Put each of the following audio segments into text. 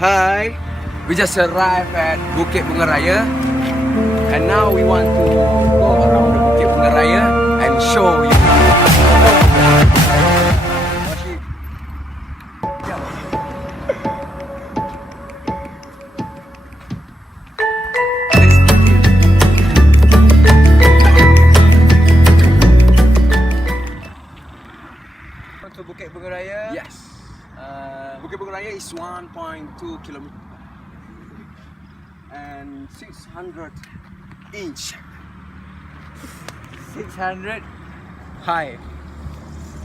Hi, we just arrived at Bukit Bunga Raya, and now we want to go around the Bukit Bunga Raya and show you. To Bukit Bunga Raya? Yes. Bukit Bunga Raya is 1.2 kilometers and 600 inch 600 high.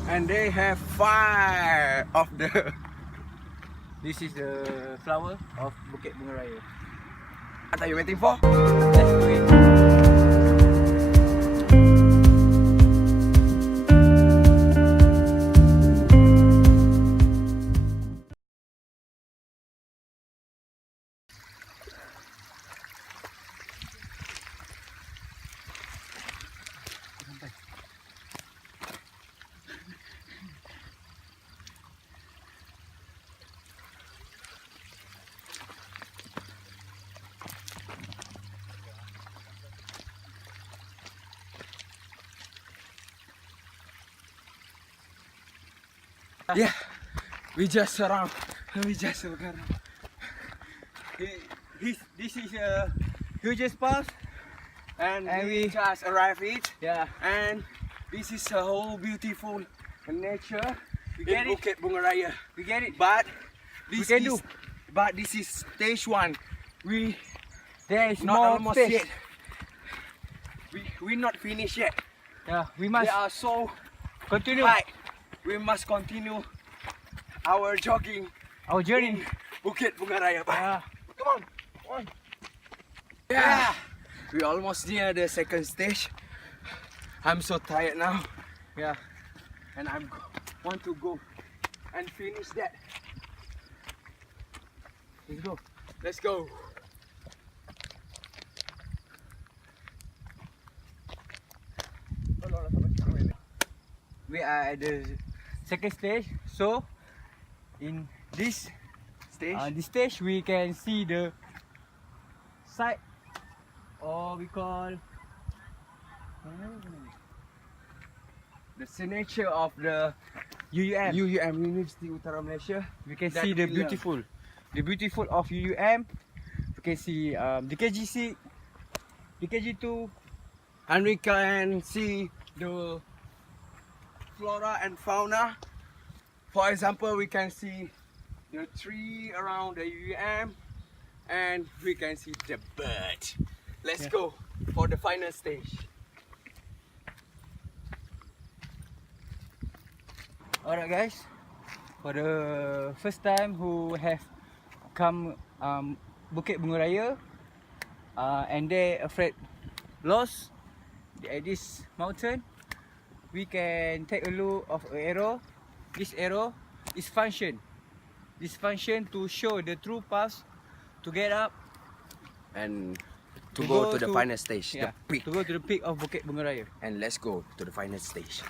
and they have 5 of the. This is the flower of Bukit Bunga Raya. What are you waiting for? Let's do it. Yeah, we just around. This is a hugest pass. And And we we- just arrived it. Yeah. And this is a whole beautiful nature We in get it. Bukit Bunga Raya. We get it. But this can is do. but this is stage 1. We There is not more almost space. yet. We not finished yet. Yeah, we They must are so continue high. We must continue our jogging our journey. in Bukit Bunga Raya. Yeah. Come on. Yeah. We almost near the second stage. I'm so tired now, Yeah. and I want to go and finish that. Let's go. Let's go. We are at the second stage. So in this Stage. we can see the site, or we call The signature of the UUM. UUM University Utara Malaysia. We can that see the we love. beautiful of UUM. We can see DKGC, DKG2. And we can see the flora and fauna. For example, we can see the tree around the UUM, and we can see the bird. Let's Yeah. go for the final stage. Alright guys, for the first time who have come Bukit Bunga Raya and they afraid lost at this mountain, we can take a look of an arrow. This arrow is function. This function to show the true path to get up And to To go go to the to- final stage, yeah, the peak. to go to the peak of Bukit Bunga Raya. And let's go to the final stage.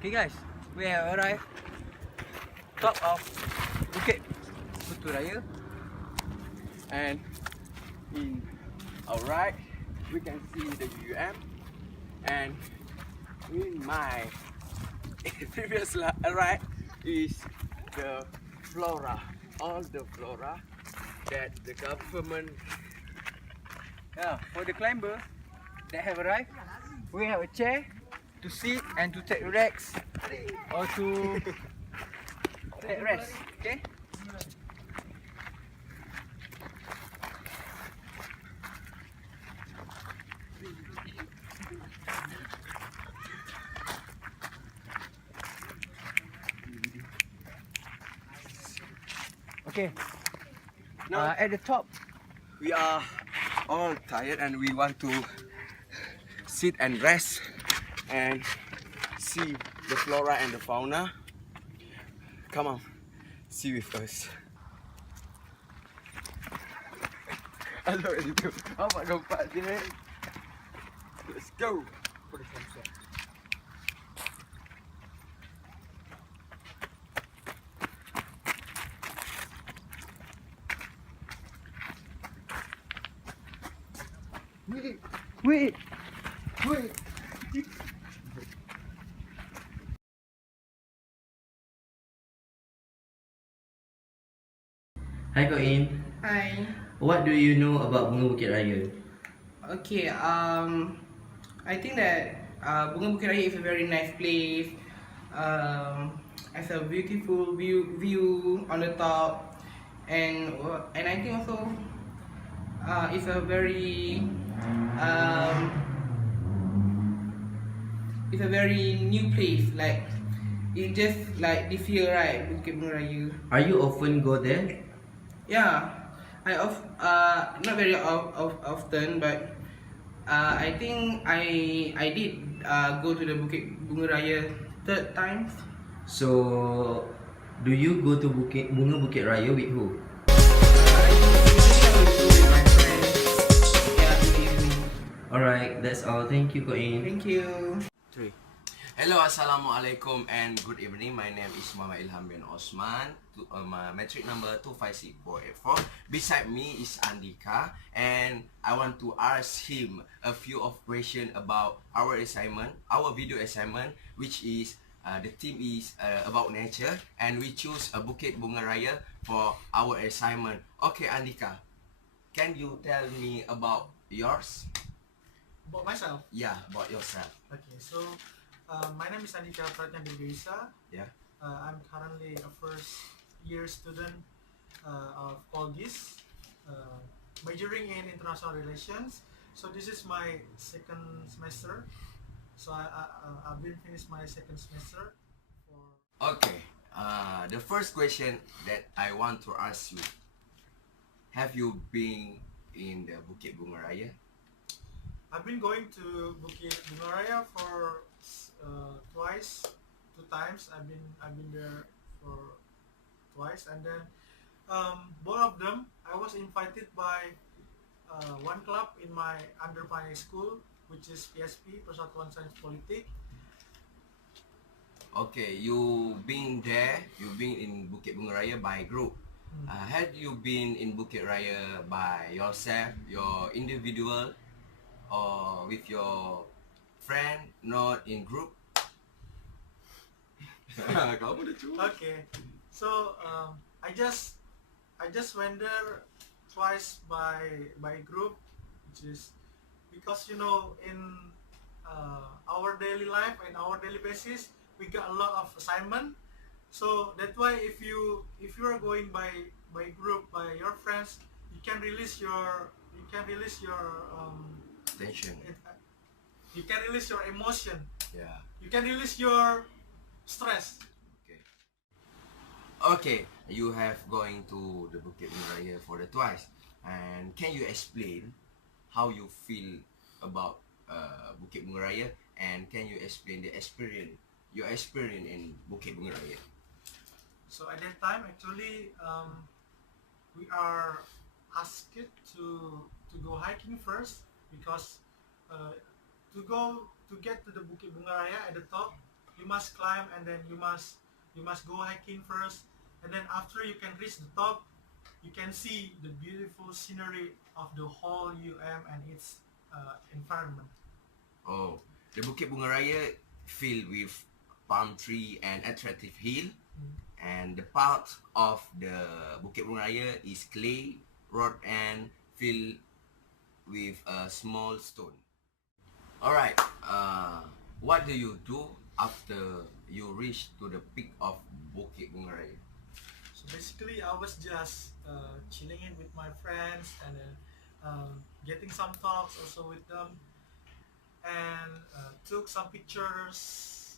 Okay guys, we have arrived top of Bukit Bunga Raya. And in our right, we can see the UUM. And in my previous right is the flora, all the flora that the government. Yeah, for the climber that have arrived, we have a chair to sit and to take relax or to take rest. Okay? Okay. Now At the top. we are all tired and we want to sit and rest and see the flora and the fauna. Come on, see with us. Hello, itu. Apa nampak dia? Let's go. Wait. Hi Koin, Hi. what do you know about Bunga Bukit Raya? Okay. I think that Bunga Bukit Raya is a very nice place. Has a beautiful view on the top, and I think also it's a very um, it's a very new place. Like it just like this year, right? Bukit Bunga Raya. Are you often go there? Yeah, not very often, but I think I did go to the Bukit Bunga Raya third time. So, do you go to Bunga Bukit Raya with who? Usually I will go with my friends. Yeah, in the evening. Alright, that's all. Thank you Koin. Thank you. 3. Hello, Assalamualaikum and good evening. My name is Muhammad Ilham bin Othman. My metric number 256484. Beside me is Andika, and I want to ask him a few of questions about our assignment, our video assignment, which is the theme is about nature, and we choose a Bukit Bunga Raya for our assignment. Okay, Andika, can you tell me about yours? About myself. Yeah, about yourself. Okay, so my name is Andika Pratnya Bilgisa. Yeah. I'm currently a first year student of Colgis, majoring in international relations. So this is my second semester. So I've been finished my second semester. Okay. The first question that I want to ask you: have you been in the Bukit Bunga Raya? I've been going to Bukit Bunga Raya for twice, 2 times. I've been there for twice, and then both of them I was invited by one club in my under my school, which is PSP, Persatuan Sains Politik. Okay, you been there. You been in Bukit Bunga Raya by group. Had you been in Bukit Raya by yourself, your individual, or with your friend, not in group? Kamu dah cuba. Okay, so I just went there twice by group, which is because in our daily life and our daily basis we got a lot of assignment. So that's why if you are going by group by your friends, you can release your Tension. you can release your emotion, Yeah. you can release your stress. Okay. Okay, you have going to the Bukit Bunga Raya for the twice, and can you explain how you feel about Bukit Bunga Raya, and can you explain the experience, your experience in Bukit Bunga Raya? So at that time, actually, we are asked to go hiking first because to get to the Bukit Bunga Raya at the top, you must climb and then you must go hiking first, and then after you can reach the top, you can see the beautiful scenery of the whole UM and its environment. Oh, the Bukit Bunga Raya filled with palm tree and attractive hill, and the part of the Bukit Bunga Raya is clay road and filled with a small stone. Alright, what do you do after you reach to the peak of Bukit Bunga Raya? So basically, I was just chilling in with my friends and then getting some talks also with them, and took some pictures.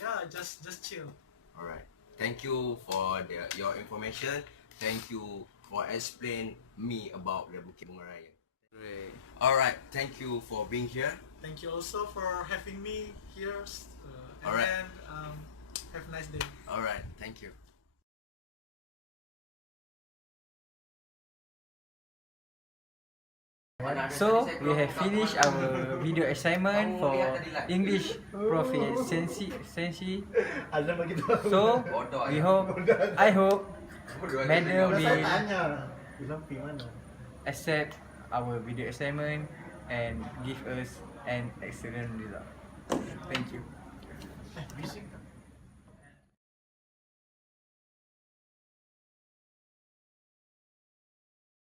Yeah, just chill. Alright, thank you for your information. Thank you for explain me about the Bukit Bunga Raya. Great. Alright, thank you for being here. Thank you also for having me here. And Alright. then have a nice day. Alright, thank you. So we have finished our video assignment for English proficiency. So I hope madam will accept our video assignment and give us an excellent result. Thank you.